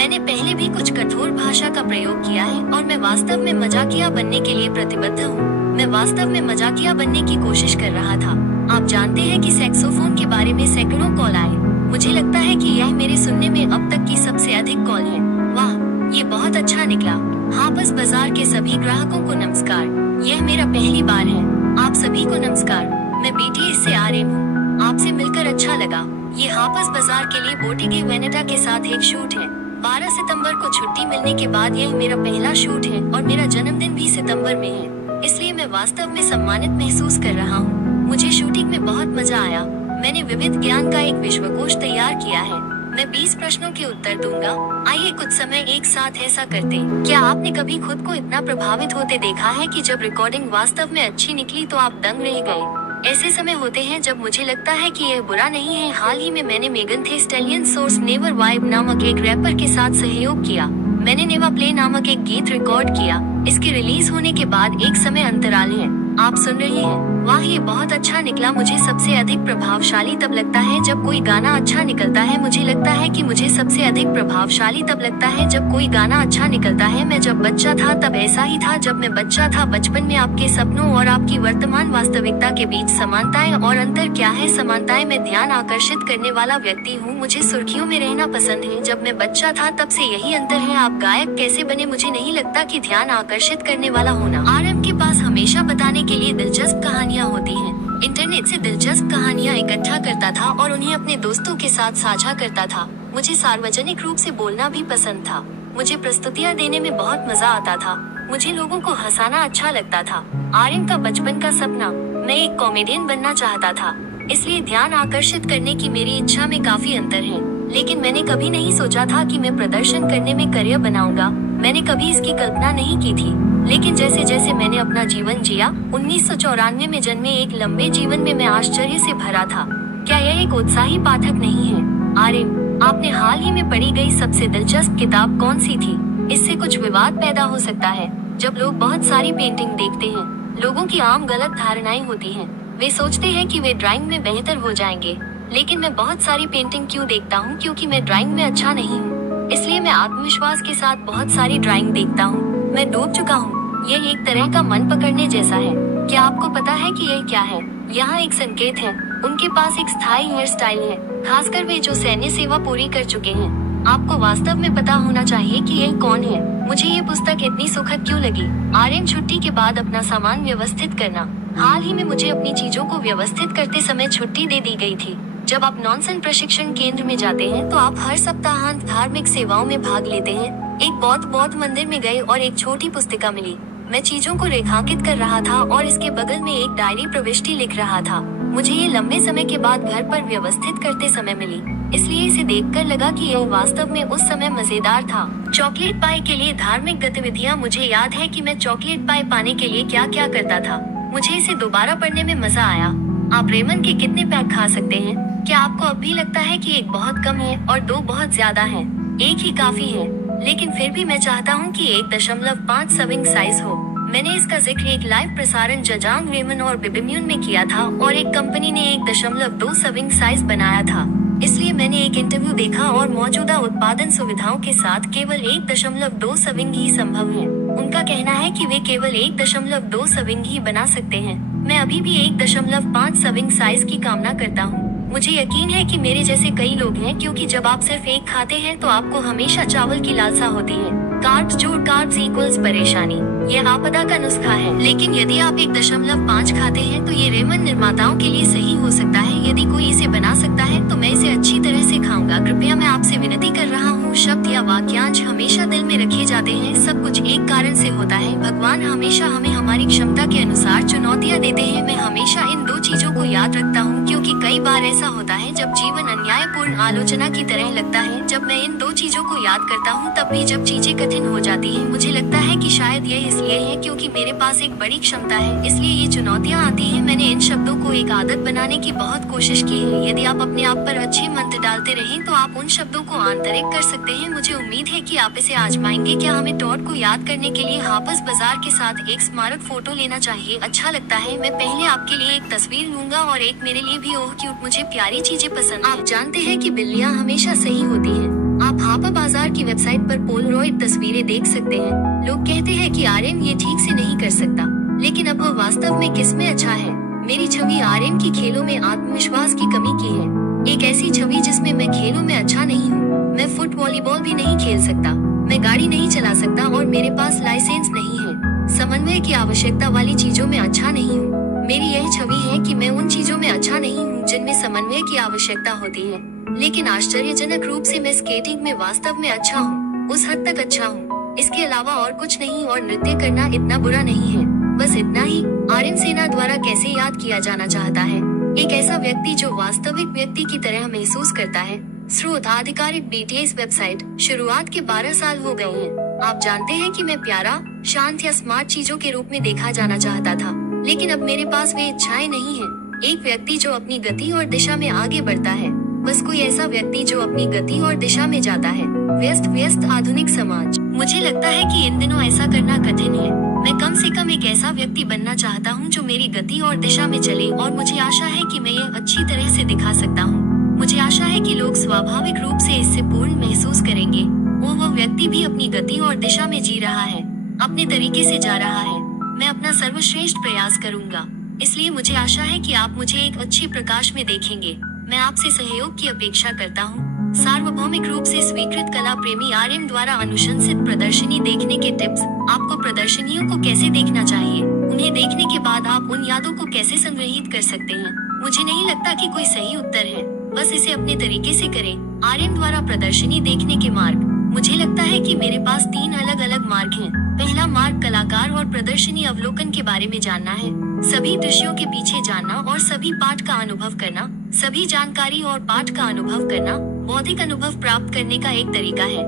मैंने पहले भी कुछ कठोर भाषा का प्रयोग किया है और मैं वास्तव में मजाकिया बनने के लिए प्रतिबद्ध हूँ। मैं वास्तव में मजाकिया बनने की कोशिश कर रहा था। आप जानते हैं कि सैक्सोफोन के बारे में सैकड़ों कॉल आए। मुझे लगता है कि यह मेरे सुनने में अब तक की सबसे अधिक कॉल है। वाह, ये बहुत अच्छा निकला। हापस बाजार के सभी ग्राहकों को नमस्कार। यह मेरा पहली बार है। आप सभी को नमस्कार। मैं बीटीएस से आ रही हूँ। आपसे मिलकर अच्छा लगा। ये हापस बाजार के लिए बोटिगे वेनेटा के साथ एक शूट है। 12 सितंबर को छुट्टी मिलने के बाद यह मेरा पहला शूट है और मेरा जन्मदिन भी सितंबर में है, इसलिए मैं वास्तव में सम्मानित महसूस कर रहा हूँ। मुझे शूटिंग में बहुत मजा आया। मैंने विविध ज्ञान का एक विश्वकोश तैयार किया है। मैं 20 प्रश्नों के उत्तर दूंगा। आइए कुछ समय एक साथ ऐसा करते। क्या आपने कभी खुद को इतना प्रभावित होते देखा है कि जब रिकॉर्डिंग वास्तव में अच्छी निकली तो आप दंग रह गए? ऐसे समय होते हैं जब मुझे लगता है कि यह बुरा नहीं है। हाल ही में मैंने मेगन थी स्टैलियन सोर्स नेवर वाइब नामक एक रैपर के साथ सहयोग किया। मैंने नेवा प्ले नामक एक गीत रिकॉर्ड किया। इसके रिलीज होने के बाद एक समय अंतराल है। आप सुन रहे हैं? वाह, ये बहुत अच्छा निकला। मुझे सबसे अधिक प्रभावशाली तब लगता है जब कोई गाना अच्छा निकलता है। मुझे लगता है कि मुझे सबसे अधिक प्रभावशाली तब लगता है जब कोई गाना अच्छा निकलता है। मैं जब बच्चा था तब ऐसा ही था। जब मैं बच्चा था, बचपन में आपके सपनों और आपकी वर्तमान वास्तविकता के बीच समानताएं और अंतर क्या है? समानताएं, मैं ध्यान आकर्षित करने वाला व्यक्ति हूँ। मुझे सुर्खियों में रहना पसंद है। जब मैं बच्चा था तब से यही अंतर है। आप गायक कैसे बने? मुझे नहीं लगता कि ध्यान आकर्षित करने वाला होना। आरएम के पास हमेशा बताने के लिए दिलचस्प कहानियाँ होती हैं। इंटरनेट से दिलचस्प कहानियाँ इकट्ठा करता था और उन्हें अपने दोस्तों के साथ साझा करता था। मुझे सार्वजनिक रूप से बोलना भी पसंद था। मुझे प्रस्तुतियाँ देने में बहुत मजा आता था। मुझे लोगों को हंसाना अच्छा लगता था। आर्यन का बचपन का सपना, मैं एक कॉमेडियन बनना चाहता था, इसलिए ध्यान आकर्षित करने की मेरी इच्छा में काफी अंतर है। लेकिन मैंने कभी नहीं सोचा था कि मैं प्रदर्शन करने में करियर बनाऊंगा। मैंने कभी इसकी कल्पना नहीं की थी। लेकिन जैसे जैसे मैंने अपना जीवन जिया, 1994 में जन्मे एक लंबे जीवन में मैं आश्चर्य से भरा था। क्या यह एक उत्साही पाठक नहीं है? आर्यन, आपने हाल ही में पढ़ी गई सबसे दिलचस्प किताब कौन सी थी? इससे कुछ विवाद पैदा हो सकता है। जब लोग बहुत सारी पेंटिंग देखते हैं, लोगों की आम गलत धारणाएं होती हैं। वे सोचते हैं कि वे ड्राइंग में बेहतर हो जाएंगे। लेकिन मैं बहुत सारी पेंटिंग क्यों देखता हूँ? क्योंकि मैं ड्राइंग में अच्छा नहीं हूँ। इसलिए मैं आत्मविश्वास के साथ बहुत सारी ड्राइंग देखता हूँ। मैं डूब चुका हूँ। यह एक तरह का मन पकड़ने जैसा है। क्या आपको पता है कि यह क्या है? यहाँ एक संकेत है। उनके पास एक स्थायी हेयर स्टाइल है, खासकर वे जो सैन्य सेवा पूरी कर चुके हैं। आपको वास्तव में पता होना चाहिए कि यह कौन है। मुझे ये पुस्तक इतनी सुखद क्यों लगी? आर्यन, छुट्टी के बाद अपना सामान व्यवस्थित करना। हाल ही में मुझे अपनी चीजों को व्यवस्थित करते समय छुट्टी दे दी गई थी। जब आप नॉनसन प्रशिक्षण केंद्र में जाते हैं तो आप हर सप्ताहांत धार्मिक सेवाओं में भाग लेते हैं। एक बौद्ध मंदिर में गए और एक छोटी पुस्तिका मिली। मैं चीजों को रेखांकित कर रहा था और इसके बगल में एक डायरी प्रविष्टि लिख रहा था। मुझे ये लंबे समय के बाद घर पर व्यवस्थित करते समय मिली, इसलिए इसे देखकर लगा कि यह वास्तव में उस समय मजेदार था। चॉकलेट पाई के लिए धार्मिक गतिविधियाँ। मुझे याद है कि मैं चॉकलेट पाई पाने के लिए क्या क्या करता था। मुझे इसे दोबारा पढ़ने में मजा आया। आप रेमन के कितने पैक खा सकते हैं? क्या आपको अब भी लगता है कि एक बहुत कम है और दो बहुत ज्यादा है? एक ही काफी है, लेकिन फिर भी मैं चाहता हूँ कि 1.5 सर्विंग साइज हो। मैंने इसका जिक्र एक लाइव प्रसारण जजांग रेमन और बिबिम्यून में किया था और एक कंपनी ने 1.2 सर्विंग साइज बनाया था। इसलिए मैंने एक इंटरव्यू देखा और मौजूदा उत्पादन सुविधाओं के साथ केवल 1.2 सर्विंग ही संभव है। उनका कहना है कि वे केवल 1.2 सर्विंग ही बना सकते हैं। मैं अभी भी 1.5 सर्विंग साइज की कामना करता हूँ। मुझे यकीन है कि मेरे जैसे कई लोग हैं, क्योंकि जब आप सिर्फ एक खाते हैं तो आपको हमेशा चावल की लालसा होती है। कार्ब्स जोड़ कार्ब्स इक्वल्स परेशानी, यह आपदा का नुस्खा है। लेकिन यदि आप 1.5 खाते हैं तो ये रेमन निर्माताओं के लिए सही हो सकता है। यदि कोई इसे बना सकता है तो मैं इसे अच्छी तरह से खाऊंगा। कृपया मैं आपसे विनती कर रहा हूँ, शब्द या वाक्यांश हमेशा दिल में रखे जाते हैं। सब कुछ एक कारण से होता है। भगवान हमेशा हमें हमारी क्षमता के अनुसार चुनौतियाँ देते हैं। मैं हमेशा इन दो चीजों को याद रखता हूँ, क्योंकि कई बार ऐसा होता है जब जीवन अन्यायपूर्ण आलोचना की तरह लगता है। जब मैं इन दो चीजों को याद करता हूँ तब भी जब चीजें कठिन हो जाती हैं, मुझे लगता है कि शायद यह इसलिए है क्योंकि मेरे पास एक बड़ी क्षमता है, इसलिए ये चुनौतियाँ आती हैं। मैंने इन शब्दों को एक आदत बनाने की बहुत कोशिश की है। यदि आप अपने आप पर अच्छे मंत्र डालते रहें तो आप उन शब्दों को आंतरिक कर सकते हैं। मुझे उम्मीद है कि आप इसे आजमाएंगे। क्या हमें टॉड को याद करने के लिए हापस बाजार के साथ एक स्मारक फोटो लेना चाहिए? अच्छा लगता है। मैं पहले आपके लिए एक तस्वीर लूंगा और एक मेरे लिए भी। ओह क्यूट, मुझे प्यारी चीजें पसंद। आप जानते हैं कि बिल्लियाँ हमेशा सही होती हैं। आप हापा बाजार की वेबसाइट पर पोलरॉइड तस्वीरें देख सकते हैं। लोग कहते हैं कि आर्यन ये ठीक से नहीं कर सकता, लेकिन अब वह वास्तव में किसमें अच्छा है। मेरी छवि आर्यन की खेलों में आत्मविश्वास की कमी की है, एक ऐसी छवि जिसमें मैं खेलों में अच्छा नहीं हूँ। मैं फुट वॉलीबॉल भी नहीं खेल सकता, मैं गाड़ी नहीं चला सकता और मेरे पास लाइसेंस नहीं है। समन्वय की आवश्यकता वाली चीजों में अच्छा नहीं हूँ। मेरी यह छवि है कि मैं उन चीजों में अच्छा नहीं हूँ जिनमें समन्वय की आवश्यकता होती है, लेकिन आश्चर्यजनक रूप से मैं स्केटिंग में वास्तव में अच्छा हूँ, उस हद तक अच्छा हूँ। इसके अलावा और कुछ नहीं, और नृत्य करना इतना बुरा नहीं है। बस इतना ही। आर्यन सेना द्वारा कैसे याद किया जाना चाहता है? एक ऐसा व्यक्ति जो वास्तविक व्यक्ति की तरह महसूस करता है। स्रोत आधिकारिक BTS वेबसाइट। शुरुआत के 12 साल हो गए हैं। आप जानते हैं कि मैं प्यारा, शांत या स्मार्ट चीजों के रूप में देखा जाना चाहता था, लेकिन अब मेरे पास वे इच्छाएं नहीं है। एक व्यक्ति जो अपनी गति और दिशा में आगे बढ़ता है, बस कोई ऐसा व्यक्ति जो अपनी गति और दिशा में जाता है। व्यस्त आधुनिक समाज। मुझे लगता है कि इन दिनों ऐसा करना कठिन है। मैं कम से कम एक ऐसा व्यक्ति बनना चाहता हूँ जो मेरी गति और दिशा में चले, और मुझे आशा है कि मैं ये अच्छी तरह से दिखा सकता हूँ। मुझे आशा है कि लोग स्वाभाविक रूप से इससे पूर्ण महसूस करेंगे। वह व्यक्ति भी अपनी गति और दिशा में जी रहा है, अपने तरीके से जा रहा है। मैं अपना सर्वश्रेष्ठ प्रयास करूंगा, इसलिए मुझे आशा है कि आप मुझे एक अच्छे प्रकाश में देखेंगे। मैं आपसे सहयोग की अपेक्षा करता हूँ। सार्वभौमिक रूप से स्वीकृत कला प्रेमी आर्यन द्वारा अनुशंसित प्रदर्शनी देखने के टिप्स। आपको प्रदर्शनियों को कैसे देखना चाहिए? उन्हें देखने के बाद आप उन यादों को कैसे संग्रहित कर सकते हैं? मुझे नहीं लगता कि कोई सही उत्तर है, बस इसे अपने तरीके से करें। आर्यन द्वारा प्रदर्शनी देखने के मार्ग। मुझे लगता है कि मेरे पास 3 अलग अलग मार्ग हैं। पहला मार्ग कलाकार और प्रदर्शनी अवलोकन के बारे में जानना है, सभी दृश्यों के पीछे जानना और सभी पाठ का अनुभव करना, सभी जानकारी और पाठ का अनुभव करना बौद्धिक अनुभव प्राप्त करने का एक तरीका है।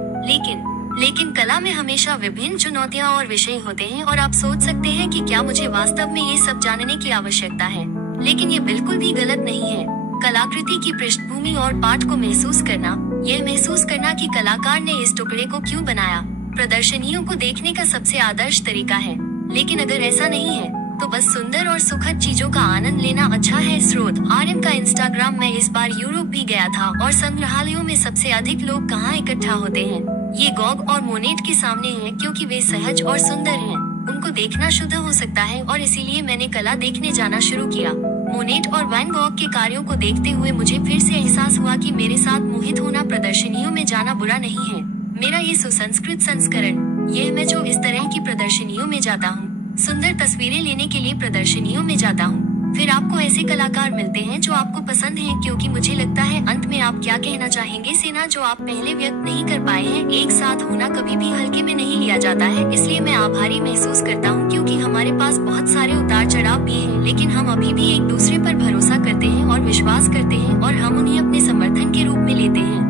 लेकिन कला में हमेशा विभिन्न चुनौतियाँ और विषय होते हैं, और आप सोच सकते हैं कि क्या मुझे वास्तव में ये सब जानने की आवश्यकता है, लेकिन ये बिल्कुल भी गलत नहीं है। कलाकृति की पृष्ठभूमि और पाठ को महसूस करना, यह महसूस करना कि कलाकार ने इस टुकड़े को क्यों बनाया, प्रदर्शनियों को देखने का सबसे आदर्श तरीका है। लेकिन अगर ऐसा नहीं है, तो बस सुंदर और सुखद चीजों का आनंद लेना अच्छा है। स्रोत आर्यन का इंस्टाग्राम। मैं इस बार यूरोप भी गया था, और संग्रहालयों में सबसे अधिक लोग कहाँ इकट्ठा होते हैं? ये गॉग और मोनेट के सामने हैं, क्योंकि वे सहज और सुंदर हैं। उनको देखना शुद्ध हो सकता है, और इसीलिए मैंने कला देखने जाना शुरू किया। मोनेट और वैन गॉग के कार्यों को देखते हुए मुझे फिर से एहसास हुआ कि मेरे साथ मोहित होना प्रदर्शनियों में जाना बुरा नहीं है। मेरा ये सुसंस्कृत संस्करण, यह मैं जो इस तरह की प्रदर्शनियों में जाता हूँ, सुंदर तस्वीरें लेने के लिए प्रदर्शनियों में जाता हूँ। फिर आपको ऐसे कलाकार मिलते हैं जो आपको पसंद हैं, क्योंकि मुझे लगता है अंत में आप क्या कहना चाहेंगे सेना, जो आप पहले व्यक्त नहीं कर पाए हैं। एक साथ होना कभी भी हल्के में नहीं लिया जाता है, इसलिए मैं आभारी महसूस करता हूँ, क्योंकि हमारे पास बहुत सारे उतार चढ़ाव भी हैं, लेकिन हम अभी भी एक दूसरे पर भरोसा करते हैं और विश्वास करते हैं, और हम उन्हें अपने समर्थन के रूप में लेते हैं।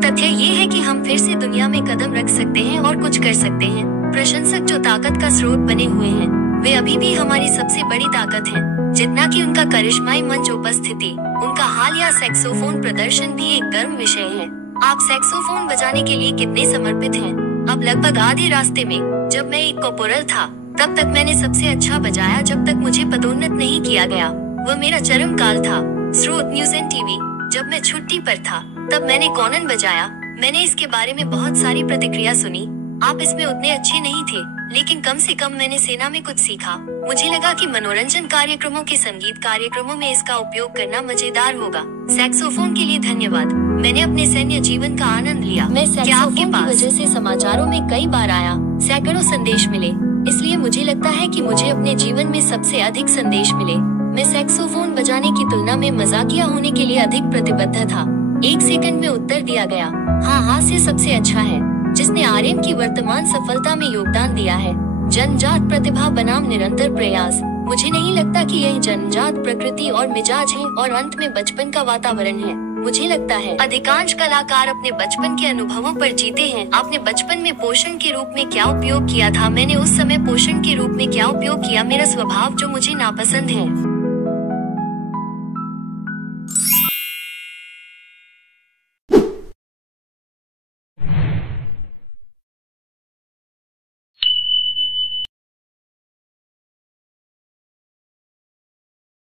तथ्य ये है कि हम फिर से दुनिया में कदम रख सकते हैं और कुछ कर सकते हैं। प्रशंसक जो ताकत का स्रोत बने हुए हैं, वे अभी भी हमारी सबसे बड़ी ताकत हैं, जितना कि उनका करिश्माई मंच उपस्थिति, उनका हालिया सैक्सोफोन प्रदर्शन भी एक गर्व विषय है। आप सैक्सोफोन बजाने के लिए कितने समर्पित हैं? अब लगभग आधे रास्ते में। जब मैं एक कॉर्पोरल था, तब तक मैंने सबसे अच्छा बजाया जब तक मुझे पदोन्नत नहीं किया गया। वह मेरा चरम काल था। स्रोत न्यूज़ एंड टीवी। जब मैं छुट्टी पर था, तब मैंने कॉनन बजाया। मैंने इसके बारे में बहुत सारी प्रतिक्रिया सुनी। आप इसमें उतने अच्छे नहीं थे, लेकिन कम से कम मैंने सेना में कुछ सीखा। मुझे लगा कि मनोरंजन कार्यक्रमों के संगीत कार्यक्रमों में इसका उपयोग करना मजेदार होगा। सैक्सोफोन के लिए धन्यवाद। मैंने अपने सैन्य जीवन का आनंद लिया। मैं सैक्सोफोन की वजह से समाचारों में कई बार आया, सैकड़ों संदेश मिले, इसलिए मुझे लगता है कि मुझे अपने जीवन में सबसे अधिक संदेश मिले। मैं सैक्सोफोन बजाने की तुलना में मजाकिया होने के लिए अधिक प्रतिबद्ध था। 1 सेकंड में उत्तर दिया गया। हाँ, हास्य सबसे अच्छा है, जिसने आर्यन की वर्तमान सफलता में योगदान दिया है। जन्मजात प्रतिभा बनाम निरंतर प्रयास। मुझे नहीं लगता कि यह जन्मजात प्रकृति और मिजाज है, और अंत में बचपन का वातावरण है। मुझे लगता है अधिकांश कलाकार अपने बचपन के अनुभवों पर जीते हैं। आपने बचपन में पोषण के रूप में क्या उपयोग किया था? मैंने उस समय पोषण के रूप में क्या उपयोग किया? मेरा स्वभाव जो मुझे नापसंद है।